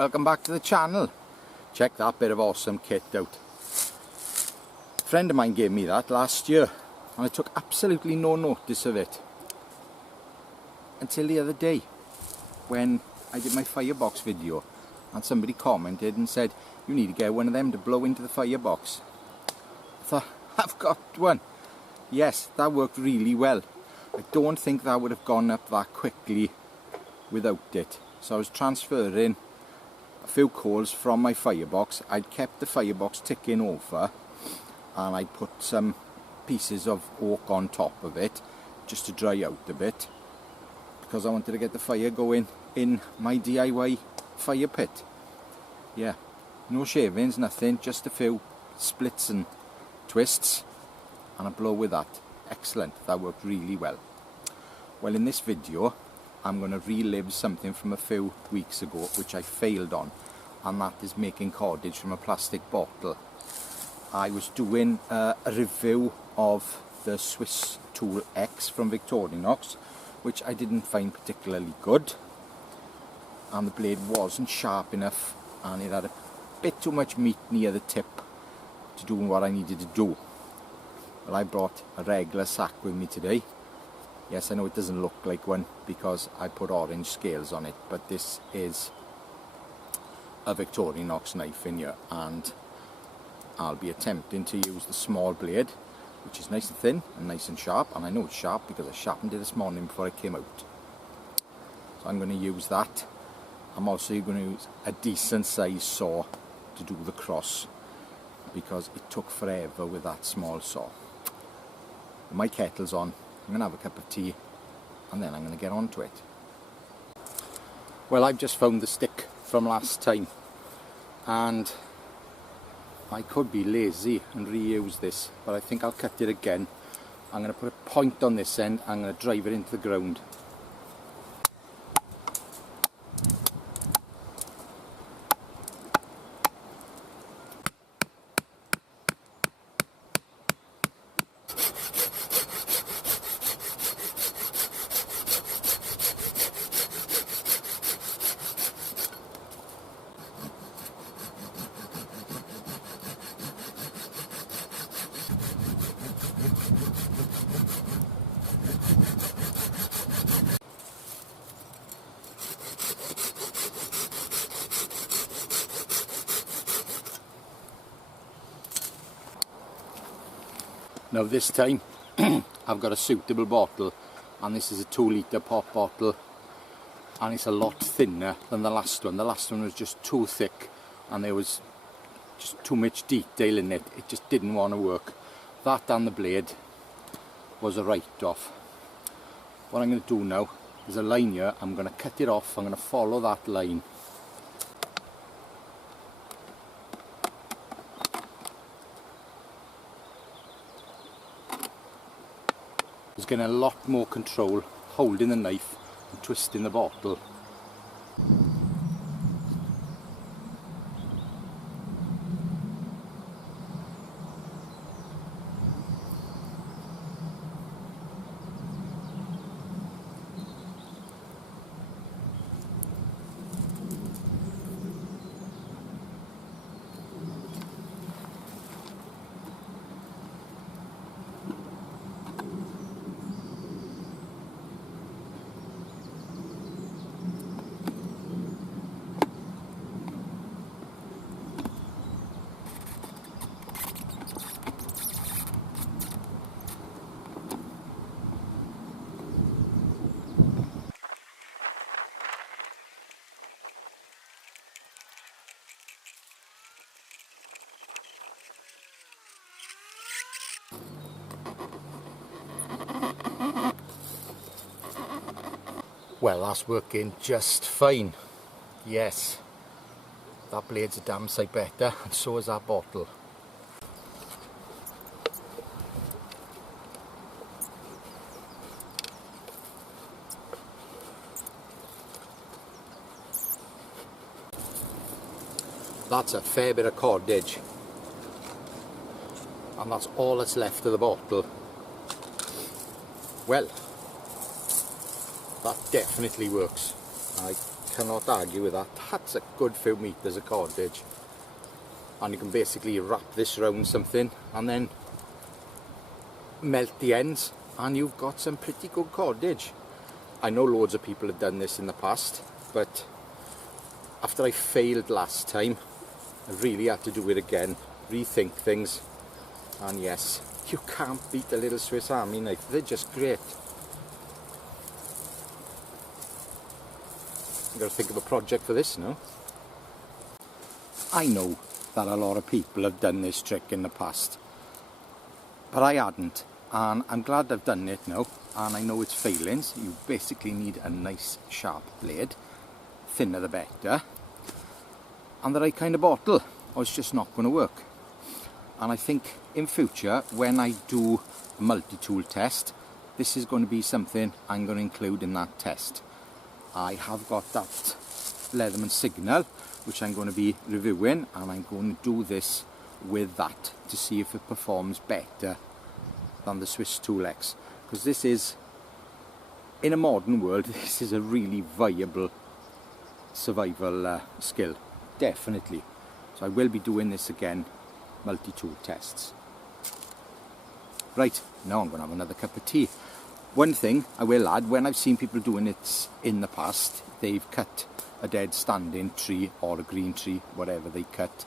welcome back to the channel. Check that bit of awesome kit out. A friend of mine gave me that last year and I took absolutely no notice of it until the other day when I did my firebox video and somebody commented and said, you need to get one of them to blow into the firebox. I thought, I've got one. Yes, that worked really well. I don't think that would have gone up that quickly without it. So I was transferring a few coals from my firebox. I'd kept the firebox ticking over and I put some pieces of oak on top of it just to dry out a bit because I wanted to get the fire going in my DIY fire pit. Yeah, no shavings, nothing, just a few splits and twists and a blow with that. Excellent, that worked really well. Well, in this video I'm going to relive something from a few weeks ago which I failed on, and that is making cordage from a plastic bottle. I was doing a review of the Swiss Tool X from Victorinox, which I didn't find particularly good, and the blade wasn't sharp enough and it had a bit too much meat near the tip to do what I needed to do. Well, I brought a regular sack with me today. Yes, I know it doesn't look like one because I put orange scales on it, but this is a Victorinox knife in here, and I'll be attempting to use the small blade, which is nice and thin and nice and sharp, and I know it's sharp because I sharpened it this morning before I came out. So I'm going to use that. I'm also going to use a decent size saw to do the cross because it took forever with that small saw. My kettle's on. I'm going to have a cup of tea and then I'm going to get on to it. Well, I've just found the stick from last time and I could be lazy and reuse this, but I think I'll cut it again. I'm going to put a point on this end, I'm going to drive it into the ground. Now this time I've got a suitable bottle, and this is a 2 litre pop bottle, and it's a lot thinner than the last one. The last one was just too thick and there was just too much detail in it. It just didn't want to work. That and the blade was a write-off. What I'm going to do now is a line here. I'm going to cut it off. I'm going to follow that line. It's getting a lot more control holding the knife and twisting the bottle. Well, that's working just fine. Yes, that blade's a damn sight better, and so is that bottle. That's a fair bit of cordage, and that's all that's left of the bottle. Well, that definitely works. I cannot argue with that. That's a good few metres of cordage. And you can basically wrap this round something and then melt the ends and you've got some pretty good cordage. I know loads of people have done this in the past, but after I failed last time, I really had to do it again, rethink things, and yes, you can't beat a little Swiss Army knife. They're just great. I've got to think of a project for this now. I know that a lot of people have done this trick in the past, but I hadn't, and I'm glad I've done it now, and I know its failings. You basically need a nice sharp blade, thinner the better, and the right kind of bottle, or it's just not going to work. And I think in future, when I do a multi-tool test, this is going to be something I'm going to include in that test. I have got that Leatherman Signal, which I'm going to be reviewing, and I'm going to do this with that to see if it performs better than the Swiss Tool X, because this is, in a modern world, this is a really viable survival skill, definitely. So I will be doing this again, multi-tool tests. Right, now I'm going to have another cup of tea. One thing I will add, when I've seen people doing it in the past, they've cut a dead standing tree or a green tree, whatever they cut.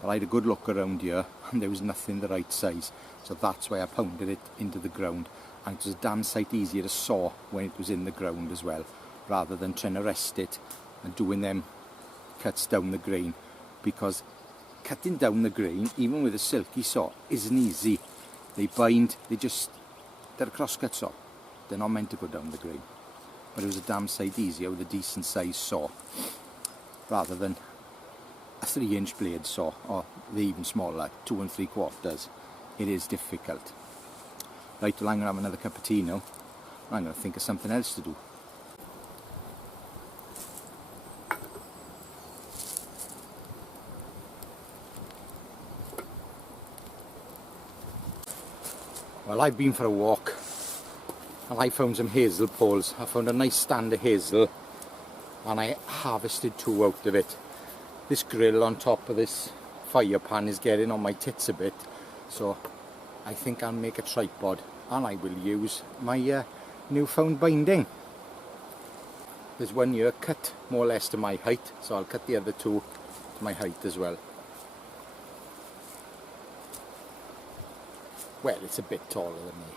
But I had a good look around here and there was nothing the right size. So that's why I pounded it into the ground. And it was a damn sight easier to saw when it was in the ground as well, rather than trying to rest it and doing them cuts down the grain. Because cutting down the grain, even with a silky saw, isn't easy. They bind, they're a crosscut saw. They're not meant to go down the grain. But it was a damn sight easier with a decent sized saw, rather than a 3-inch blade saw, or the even smaller, 2 3/4. It is difficult. Right, well, I'm going to have another cup of tea now. I'm going to think of something else to do. Well, I've been for a walk and I found some hazel poles. I found a nice stand of hazel and I harvested 2 out of it. This grill on top of this fire pan is getting on my tits a bit, so I think I'll make a tripod and I will use my newfound binding. There's one here cut more or less to my height, so I'll cut the other 2 to my height as well. Well, it's a bit taller than me.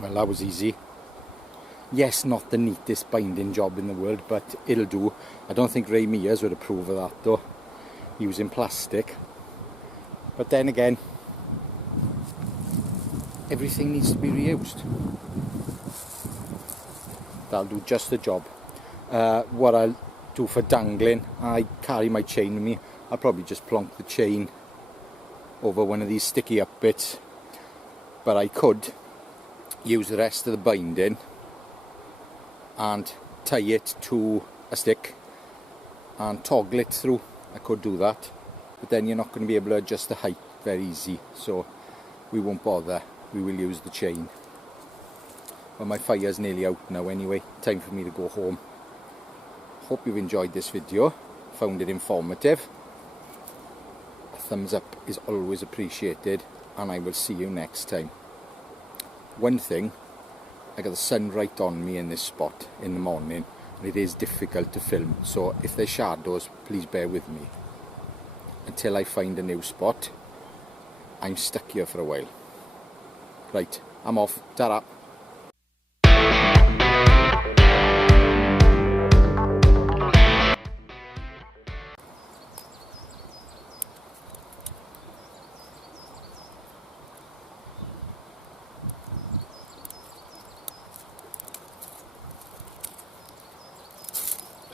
Well, that was easy. Yes, not the neatest binding job in the world, but it'll do. I don't think Ray Mears would approve of that though, using plastic. But then again, everything needs to be reused. That'll do just the job. What I'll do for dangling, I carry my chain with me. I'll probably just plonk the chain over one of these sticky up bits, but I could use the rest of the binding and tie it to a stick and toggle it through. I could do that, but then you're not going to be able to adjust the height very easy, so we won't bother. We will use the chain. Well, my fire's nearly out now anyway, time for me to go home. Hope you've enjoyed this video, found it informative. A thumbs up is always appreciated, and I will see you next time. One thing, I got the sun right on me in this spot in the morning, and it is difficult to film, so if there's shadows, please bear with me. Until I find a new spot, I'm stuck here for a while. Right, I'm off. Ta-ra.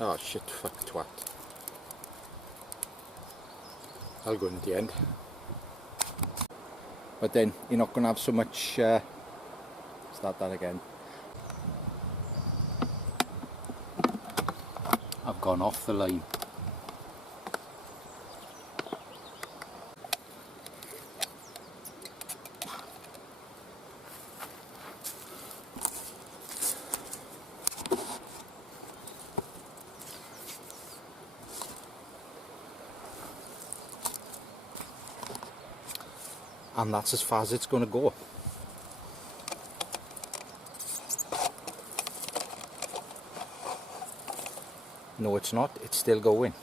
Oh shit, fuck twat. I'll go in at the end. But then you're not going to have so much... start that again. I've gone off the line. And that's as far as it's going to go. No, it's not. It's still going.